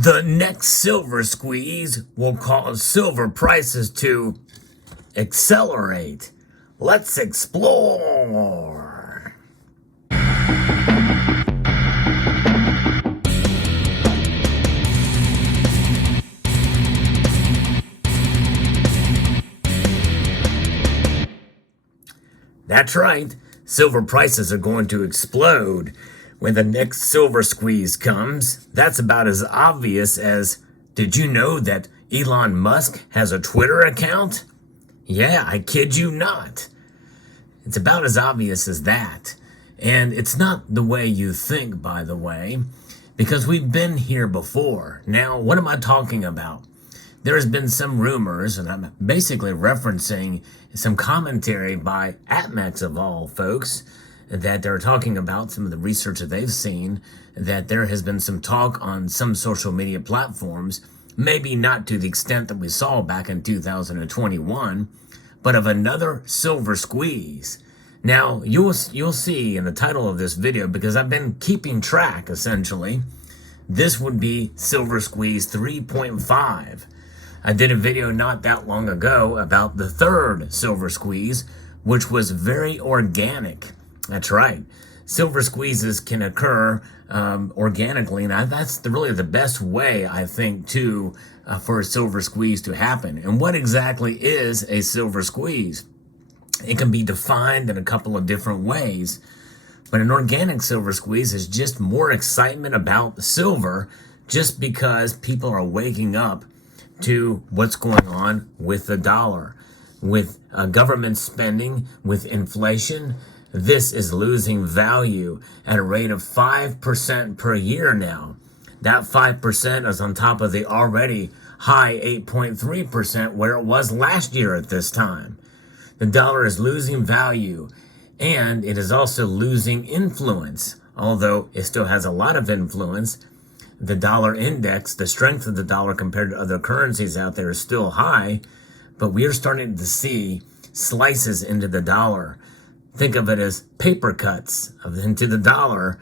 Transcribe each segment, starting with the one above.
The next silver squeeze will cause silver prices to accelerate. Let's explore. That's right, silver prices are going to explode when the next silver squeeze comes. That's about as obvious as, did you know that Elon Musk has a Twitter account? Yeah, I kid you not. It's about as obvious as that. And it's not the way you think, by the way, because we've been here before. Now, what am I talking about? There has been some rumors, and I'm basically referencing some commentary by APMEX of all folks, that they're talking about some of the research that they've seen, that there has been some talk on some social media platforms, maybe not to the extent that we saw back in 2021, but of another silver squeeze. Now, you'll see in the title of this video, because I've been keeping track, essentially, this would be Silver Squeeze 3.5. I did a video not that long ago about the third silver squeeze, which was very organic. That's right. Silver squeezes can occur organically, and that's really the best way, I think, for a silver squeeze to happen. And what exactly is a silver squeeze? It can be defined in a couple of different ways, but an organic silver squeeze is just more excitement about silver just because people are waking up to what's going on with the dollar. With government spending, with inflation, this is losing value at a rate of 5% per year now. That 5% is on top of the already high 8.3% where it was last year at this time. The dollar is losing value, and it is also losing influence. Although it still has a lot of influence, the dollar index, the strength of the dollar compared to other currencies out there is still high, but we are starting to see slices into the dollar. Think of it as paper cuts into the dollar,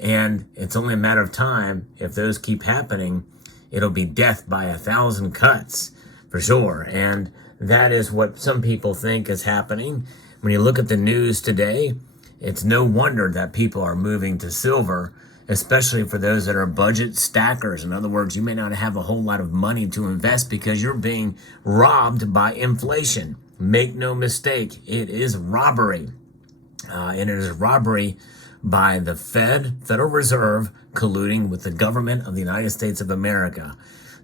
and it's only a matter of time. If those keep happening, it'll be death by 1,000 cuts for sure. And that is what some people think is happening. When you look at the news today, it's no wonder that people are moving to silver, especially for those that are budget stackers. In other words, you may not have a whole lot of money to invest because you're being robbed by inflation. Make no mistake, it is robbery. And it is robbery by the Federal Reserve, colluding with the government of the United States of America.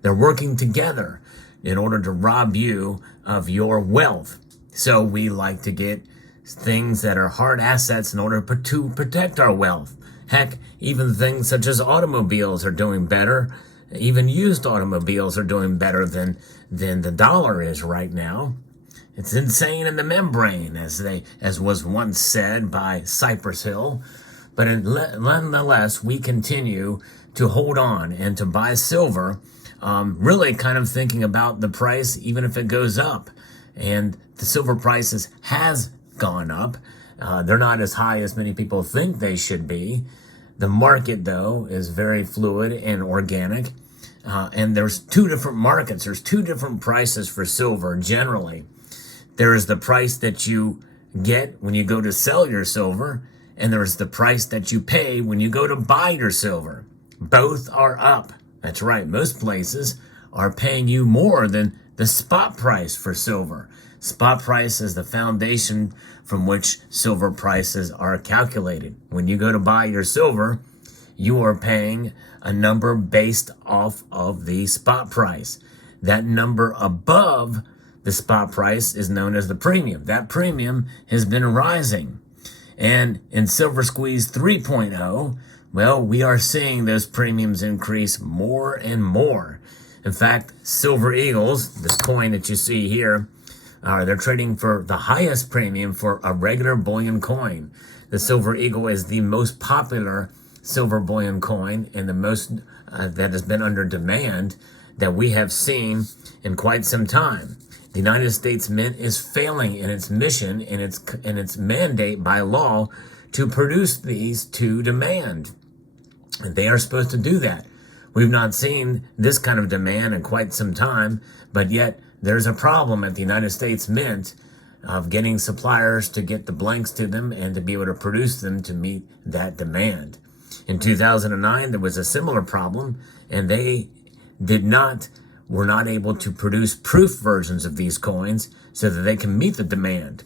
They're working together in order to rob you of your wealth. So we like to get things that are hard assets in order to protect our wealth. Heck, even things such as automobiles are doing better. Even used automobiles are doing better than the dollar is right now. It's insane in the membrane, as was once said by Cypress Hill. But nonetheless, we continue to hold on and to buy silver, really kind of thinking about the price, even if it goes up. And the silver prices has gone up. They're not as high as many people think they should be. The market, though, is very fluid and organic. And there's two different markets. There's two different prices for silver generally. There is the price that you get when you go to sell your silver, and there's the price that you pay when you go to buy your silver. Both are up. That's right. Most places are paying you more than the spot price for silver. Spot price is the foundation from which silver prices are calculated. When you go to buy your silver, you are paying a number based off of the spot price. That number above the spot price is known as the premium. That premium has been rising. And in Silver Squeeze 3.0, well, we are seeing those premiums increase more and more. In fact, Silver Eagles, this coin that you see here, they're trading for the highest premium for a regular bullion coin. The Silver Eagle is the most popular silver bullion coin and the most that has been under demand that we have seen in quite some time. The United States Mint is failing in its mission and its mandate by law to produce these to demand. And they are supposed to do that. We've not seen this kind of demand in quite some time, but yet there's a problem at the United States Mint of getting suppliers to get the blanks to them and to be able to produce them to meet that demand. In 2009, there was a similar problem, and they were not able to produce proof versions of these coins so that they can meet the demand.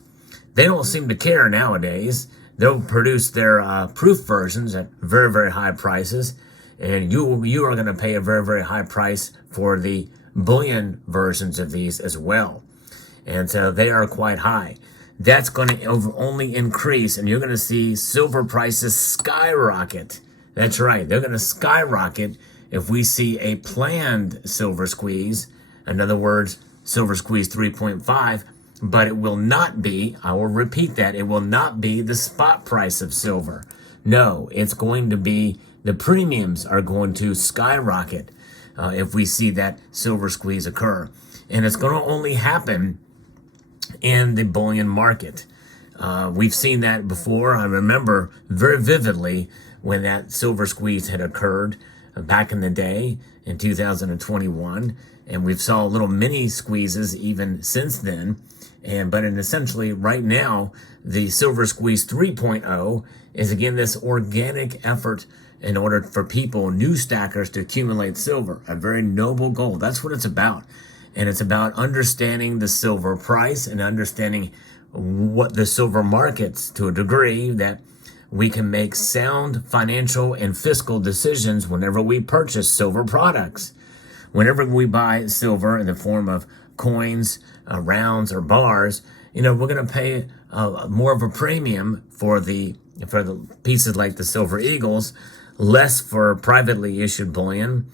They don't seem to care nowadays. They'll produce their proof versions at very, very high prices, and you are going to pay a very, very high price for the bullion versions of these as well. And so they are quite high. That's going to only increase, and you're going to see silver prices skyrocket. That's right. They're going to skyrocket if we see a planned silver squeeze. In other words, silver squeeze 3.5, but it will not be, I will repeat that, it will not be the spot price of silver. No, it's going to be, the premiums are going to skyrocket if we see that silver squeeze occur. And it's going to only happen in the bullion market. We've seen that before. I remember very vividly when that silver squeeze had occurred back in the day in 2021, and we've saw little mini squeezes even since then. But essentially right now, the silver squeeze 3.0 is again this organic effort in order for people, new stackers, to accumulate silver, a very noble goal. That's what it's about. And it's about understanding the silver price and understanding what the silver markets to a degree that we can make sound financial and fiscal decisions whenever we purchase silver products. Whenever we buy silver in the form of coins, rounds, or bars, we're going to pay more of a premium for the pieces like the Silver Eagles, less for privately issued bullion,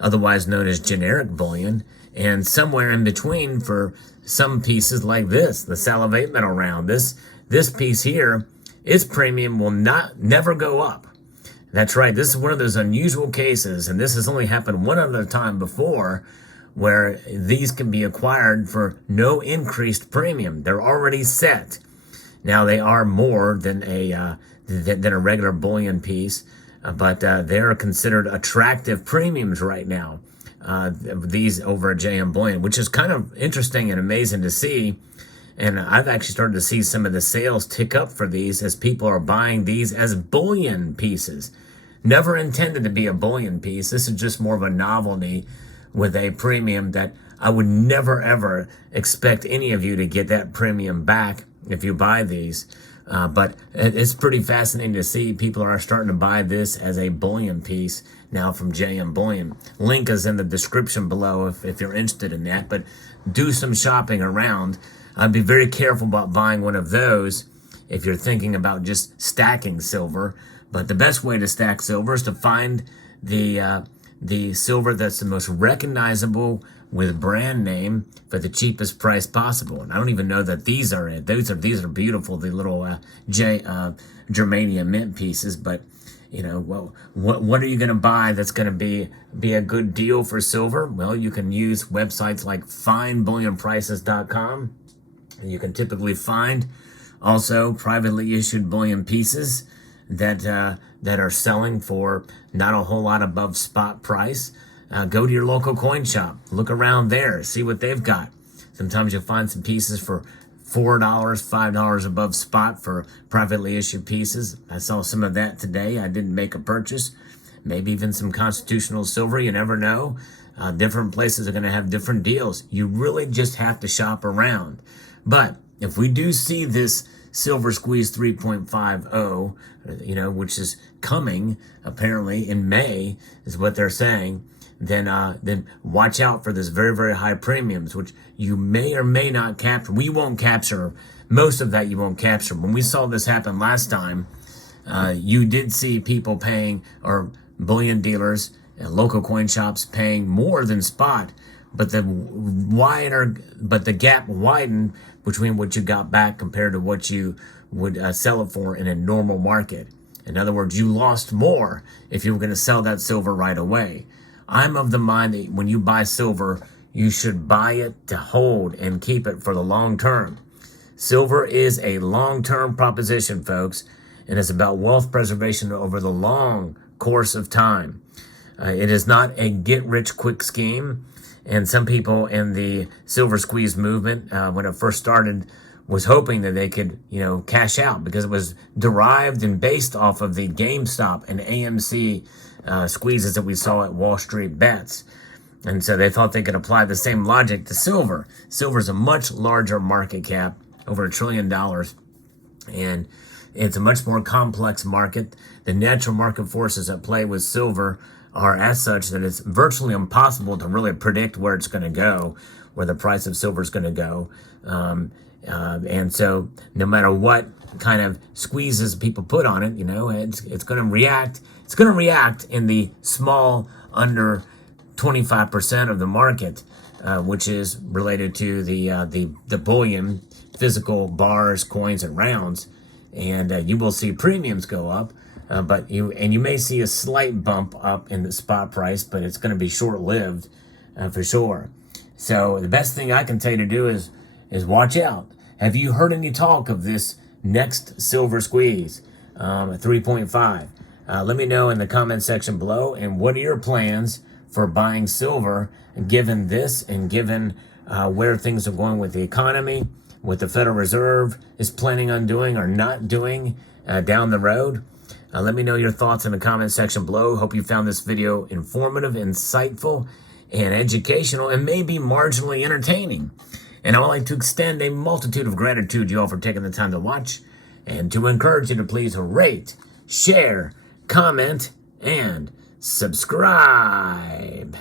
otherwise known as generic bullion, and somewhere in between for some pieces like this, the Salivate Metal round. This piece here, its premium will never go up. That's right. This is one of those unusual cases, and this has only happened one other time before, where these can be acquired for no increased premium. They're already set. Now they are more than a regular bullion piece, but they are considered attractive premiums right now. These over at JM Bullion, which is kind of interesting and amazing to see. And I've actually started to see some of the sales tick up for these as people are buying these as bullion pieces. Never intended to be a bullion piece. This is just more of a novelty with a premium that I would never ever expect any of you to get that premium back if you buy these. But it's pretty fascinating to see people are starting to buy this as a bullion piece now from JM Bullion. Link is in the description below if you're interested in that. But do some shopping around. Be very careful about buying one of those if you're thinking about just stacking silver. But the best way to stack silver is to find the silver that's the most recognizable with brand name for the cheapest price possible. And I don't even know that these are it. These are beautiful, the little germanium mint pieces. But what are you going to buy that's going to be a good deal for silver? Well, you can use websites like findbullionprices.com. You can typically find also privately issued bullion pieces that are selling for not a whole lot above spot price. Go to your local coin shop, look around there, see what they've got. Sometimes you'll find some pieces for $4, $5 above spot for privately issued pieces. I saw some of that today. I didn't make a purchase. Maybe even some constitutional silver, you never know. Different places are going to have different deals. You really just have to shop around. But if we do see this Silver Squeeze 3.50, which is coming apparently in May, is what they're saying, then watch out for this very, very high premiums, which you may or may not capture. We won't capture most of that. You won't capture. When we saw this happen last time, you did see people paying, or bullion dealers and local coin shops paying more than spot, but the gap widened between what you got back compared to what you would sell it for in a normal market. In other words, you lost more if you were going to sell that silver right away. I'm of the mind that when you buy silver, you should buy it to hold and keep it for the long term. Silver is a long-term proposition, folks, and it's about wealth preservation over the long course of time. It is not a get-rich-quick scheme. And some people in the silver squeeze movement, when it first started, was hoping that they could, cash out because it was derived and based off of the GameStop and AMC squeezes that we saw at Wall Street Bets. And so they thought they could apply the same logic to silver. Silver's a much larger market cap, over $1 trillion. And it's a much more complex market. The natural market forces at play with silver are as such that it's virtually impossible to really predict where it's going to go, where the price of silver is going to go. And so no matter what kind of squeezes people put on it, it's going to react. It's going to react in the small, under 25% of the market, which is related to the bullion, physical bars, coins, and rounds. And you will see premiums go up, but you may see a slight bump up in the spot price, but it's going to be short-lived for sure. So the best thing I can tell you to do is watch out. Have you heard any talk of this next silver squeeze, 3.5? Let me know in the comment section below. And what are your plans for buying silver, given this and given where things are going with the economy, what the Federal Reserve is planning on doing or not doing down the road? Let me know your thoughts in the comment section below. Hope you found this video informative, insightful, and educational, and maybe marginally entertaining. And I would like to extend a multitude of gratitude to you all for taking the time to watch, and to encourage you to please rate, share, comment, and subscribe.